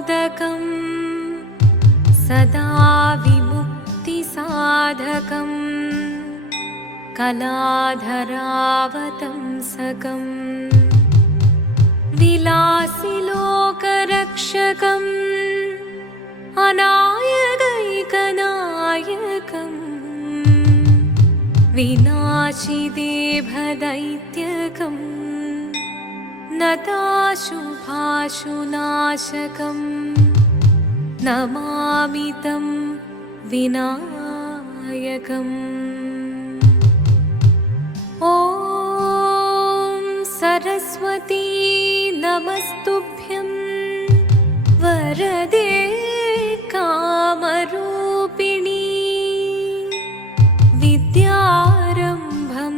मोदकं सदा विमुक्तिसाधकं कलाधरावतंसकं विलासिलोकरक्षकं अनायकैकनायकं विनाशिदेभदैत्यकं नताशुभाशुनाशकं नमामि तं विनायकम्। ॐ सरस्वती नमस्तुभ्यं वरदे कामरूपिणी विद्यारम्भं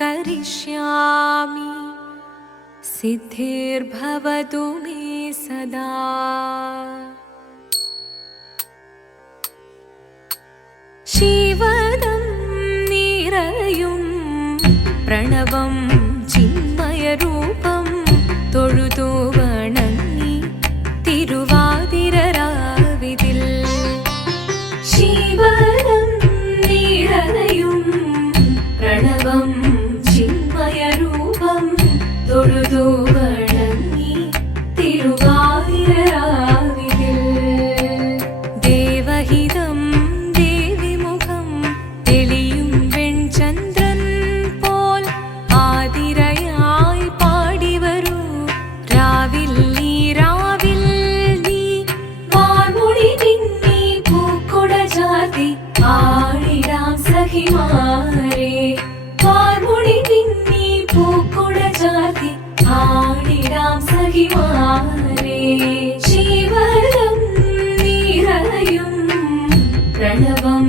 करिष्यामि सिद्धिर्भवतु मे सदा। शिवदं निरयुं प्रणवं चिन्मयरूपं തൊഴുതു വണങ്ങി തിരുവാതിരരാവിതിൽ ശിവദം നിറയും പ്രണവം ചിന്മയരൂപം തൊഴുതു വണങ്ങി തിരുവാതിരരാവിതിൽ ദേവഹിതം ദേവിമുഖം തെളിയും വെൺചന്ദ്രൻ പോൽ ആതിരയായി പാടിവരൂ രാവിൽ നീ വാർമുടി നിന്നി പൂക്കുട ചാർത്തി ആടിടാം സഖിമാരേ വാർമുടി നിന്നി പൂക്കുട ചാർത്തി ആടിടാം സഖിമാരേ ശിവദം നിറയും പ്രണവം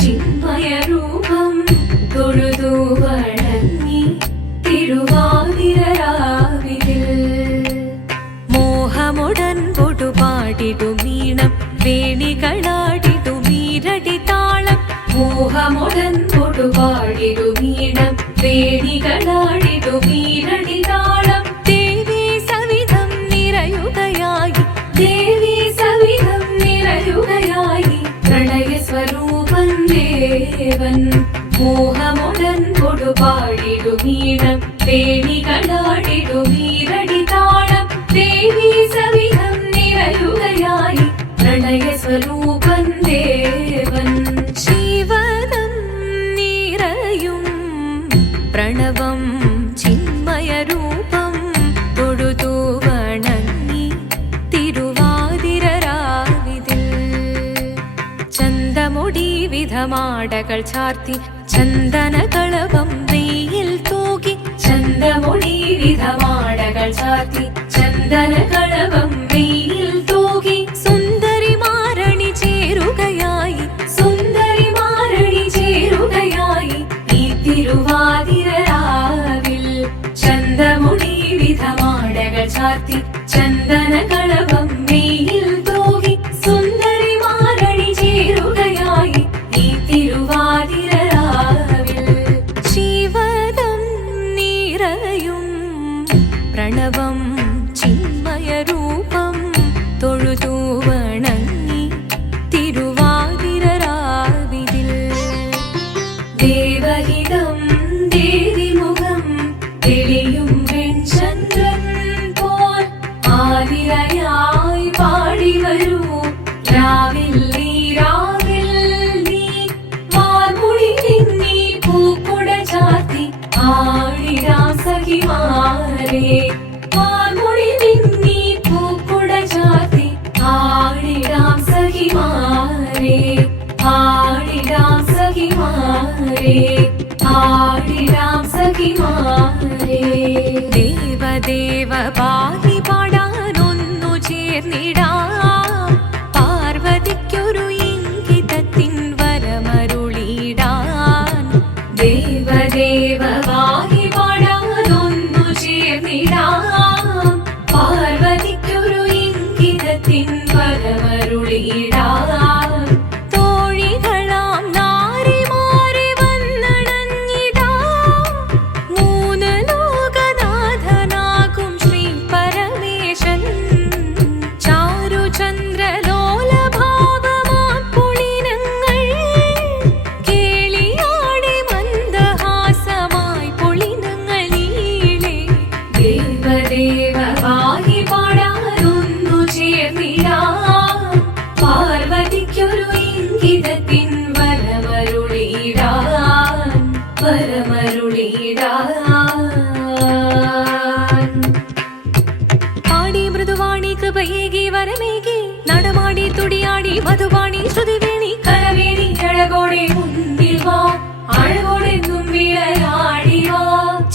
ചിന്മയരൂപം തൊഴുതു വണങ്ങി തിരുവാതിരരാവിതിൽ മോഹമുടൻ പൊടുപാടിടുമീണം വേണികളാടിടുമീരടി താളം മോഹമുടൻ പൊടുപാടിടുമീണം വേണികളാടിടുമീരടി താളം ദേവി സവിധം നിറയുകയായി ദേവി സവിധം നിറയുകയായി പ്രണയസ്വരൂപൻ ദേവൻ മോഹമുടൻ കൊടുപാടിടുമീണം വേണികളാടിടുമീരടി താളം ദേവി സവിധം നിറയുകയായി പ്രണയസ്വരൂപൻ ദേവൻ ശിവദം നിറയും പ്രണവം ചിന്മയരൂപം തൊഴുതു വണങ്ങി തിരുവാതിരരാവിതിൽ ചന്തമുടി വിധമാടകൾ ചാർത്തി ചന്ദനകളവം വെയിൽ തൂകി ചന്തമുടി വിധമാടകൾ ചാർത്തി ചന്ദനകളവം വെയിൽ തൂകി സുന്ദരിമാരണി ചേരുകയായി സുന്ദരിമാരണി ചേരുകയായി ഈ തിരുവാതിരരാവിൽ ചന്തമുടി വിധമാടകൾ ചാർത്തി ചന്ദനകളവം വെയിൽ തൂകി സുന്ദരിമാരണി ചേരുകയായി ഈ തിരുവാതിരരാവിൽ ശിവദം നിറയും പ്രണവം ചിന്മയരൂപം തൊഴുതു വണങ്ങി തിരുവാതിരരാവിതിൽ ദേവഹിതം ദേവിമുഖം തെളിയും വെൺചന്ദ്രൻ പോൽ ആതിരയായി പാടിവരൂ രാവിൽ നീ വാർമുടി നിന്നി പൂക്കുട ചാർത്തി ആടിടാം സഖിമാരേ വാർമുടി നിന്നി പൂക്കുട ചാർത്തി ആടിടാം സഖിമാരേ ആടിടാം സഖിമാരേ ആടിടാം സഖിമാരേ ദേവദേവ പാടി പാടാനൊന്നു ചേർന്നിടാം പാർവതിക്കൊരു ഇംഗിതത്തിൻ വരമരുളിടാൻ ദേവദേവ പാടി പാടാനൊന്നു ചേർന്നിടാം പാർവതിക്കൊരു ഇംഗിതത്തിൻ വരമരുളിടാൻ തോഴികളാം നാരിമാരെ വന്നണഞ്ഞിടാം മൂന്ന് ലോകനാഥനാകും ശ്രീ പരമേശൻ ചാരു ചേർന്നിടാം പാർവതിക്കൊരു ഇംഗിതത്തിൻ വരമരുളിടാൻ പാടി മൃദുവാണി കൃപയേകി വരമേകി നടമാടി തുടിയാടി മധുവാണി ശ്രുതിവേണി കരവേണി അഴകോടെ മുന്നിൽ വാ അഴകോടെന്നും വിളയാടിവാ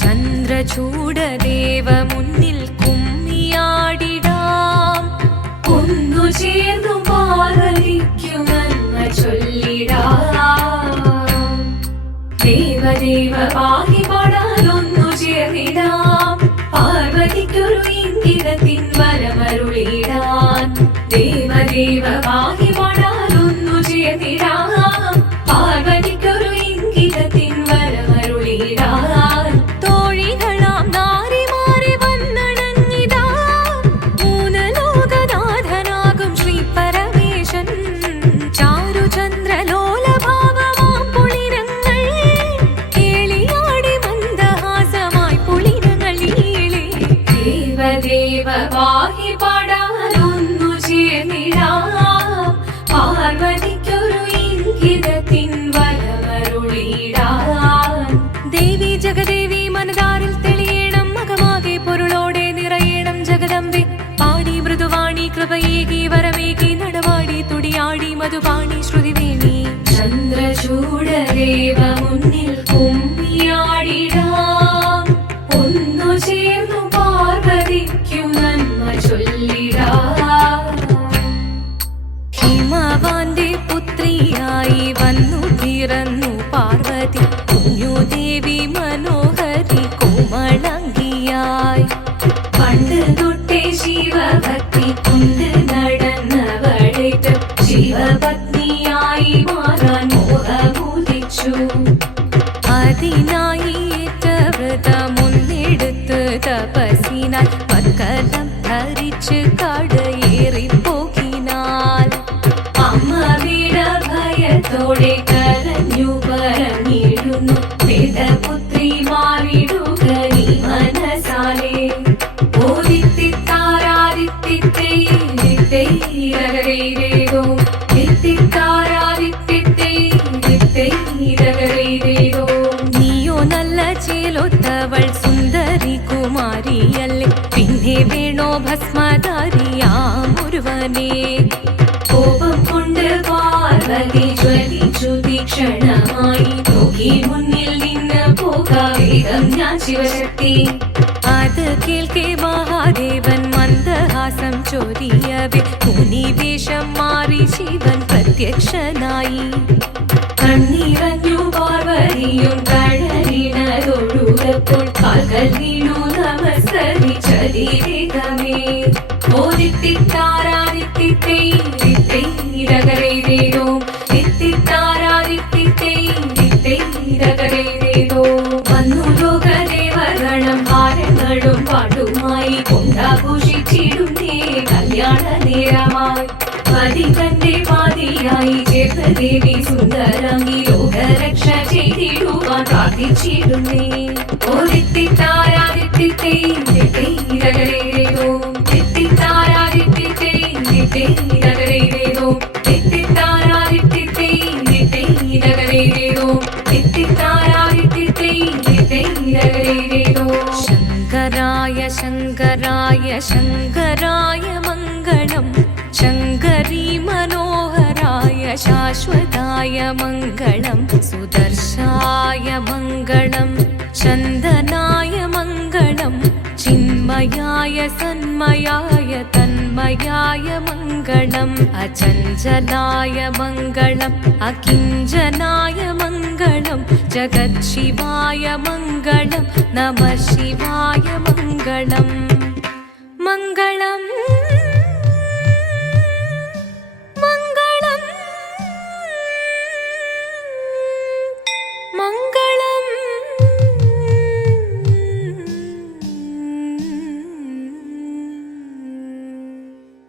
ചന്ദ്രചൂഡദേവ മുന്നിൽ കുമ്മിയാടിടാം ഒന്നു ചേർന്നു പാർവതിക്കു നന്മ ചൊല്ലിടാം ദേവദേവ പാഹി പാടാനൊന്നു ചേർന്നിടാം പാർവതിക്കൊരു ഇംഗിതത്തിൻ വരമരുളിടാൻ ദേവദേവ പാഹി പാടാനൊന്നു ചേർന്നിടാം പാർവതിക്കൊരു ഇംഗിതത്തിൻ വരമരുളിടാൻ തോഴികളാം നാരിമാരെ വന്നണഞ്ഞിതാ മൂന്ന് ലോകനാഥനാകും ശ്രീ പരമേശൻ ചാരുചന്ദ്രലോലഭാവമാം പുളിരങ്ങൾ കേളിയാടി മന്ദഹാസമായി പുളിരങ്ങൾ ഈളെ ദേവദേവ പാഹി പാടാനൊന്നു ചേർന്നിടാം പാർവതിക്കൊരു ഇംഗിതത്തിൻ വരമരുളിടാൻ ദേവി ജഗദേവി മനതാരിൽ തെളിയണം മകമാകെ പൊരുളോടെ നിറയണം ജഗദംബെ പാടി മൃദുവാണി കൃപയേകി വരമേകി നടവാടി തുടിയാടി മധുവാണി ശ്രുതിവേണി ചന്ദ്രചൂഡദേവ മുന്നിൽ കുമ്മിയാടിടാം ഒന്നു ചേർന്നു പാർവതിക്കു നന്മ ചൊല്ലിടാം ഹിമവാന്റെ പുത്രിയായി വന്നു പിറന്നു പാർവതി കുഞ്ഞുദേവി മനോഹരി കോമളങ്കിയായി പണ്ട് തൊട്ടേ ശിവഭക്തി കൊണ്ട് നടന്നവളേറ്റ് ശിവപത്നിയായി മാറാൻ മോഹമുദിച്ചു അതിനായി ഏറ്റ വ്രതമൊന്നെടുത്ത് തപസ്സിനാൽ പക്കലം ധരിച്ച് കടയേറിപ്പോകിനാൽ അമ്മ വീട ഭയത്തോടെ കരഞ്ഞു പറഞ്ഞിരുന്നു വേദപുത്രി മാറിടുക നീ മനസാലെ നീയോ നല്ല ചേലൊത്തവൾ സുന്ദരി കുമാരിയല്ലേ പിന്നെ വേണോ ഭസ്മധാരിയാമൊരുവനെ കോപം കൊണ്ട് പാർവതി ജ്വലിച്ചു തീക്ഷണമായി നോക്കി മുന്നിൽ നിന്ന് പോകാവേഗം ഞാൻ ശിവശക്തി അത് കേൾക്കെ മഹാദേവൻ മന്ദഹാസം ചൊരിയവേ മുനിവേഷം മാറി ശിവൻ പ്രത്യക്ഷനായി കണ്ണീറഞ്ഞു പാർവതിയും കഴലിനതൊഴുകപ്പോൾ കാൽകൾ വീണു നമസ്കരിച്ചതിവേഗമേ വന്നു ലോകദേവഗണം ഭാരങ്ങളും പാട്ടുമായി കൊണ്ടാഘോഷിച്ചിടുന്നേ കല്യാണ നേരമായി പതി തന്റെ പാതിയായി ചേർന്ന ദേവി സുന്ദരാംഗി ലോകരക്ഷ ചെയ്തിടുവാൻ പ്രാർത്ഥിച്ചിടുന്നേ ശങ്കരായ ശങ്കരായ ശങ്കരായ മംഗളം ശങ്കരീ മനോഹരായ ശാശ്വതായ മംഗളം സുദർശായ മംഗളം ചന്ദനായ മംഗളം ചിന്മയായ സന്മയായ തന്മയായ മംഗളം അചഞ്ചലായ മംഗളം അകിഞ്ചനായ മംഗളം ജഗത്ശിവായ മംഗളം നമഃ ശിവായ മംഗളം മംഗളം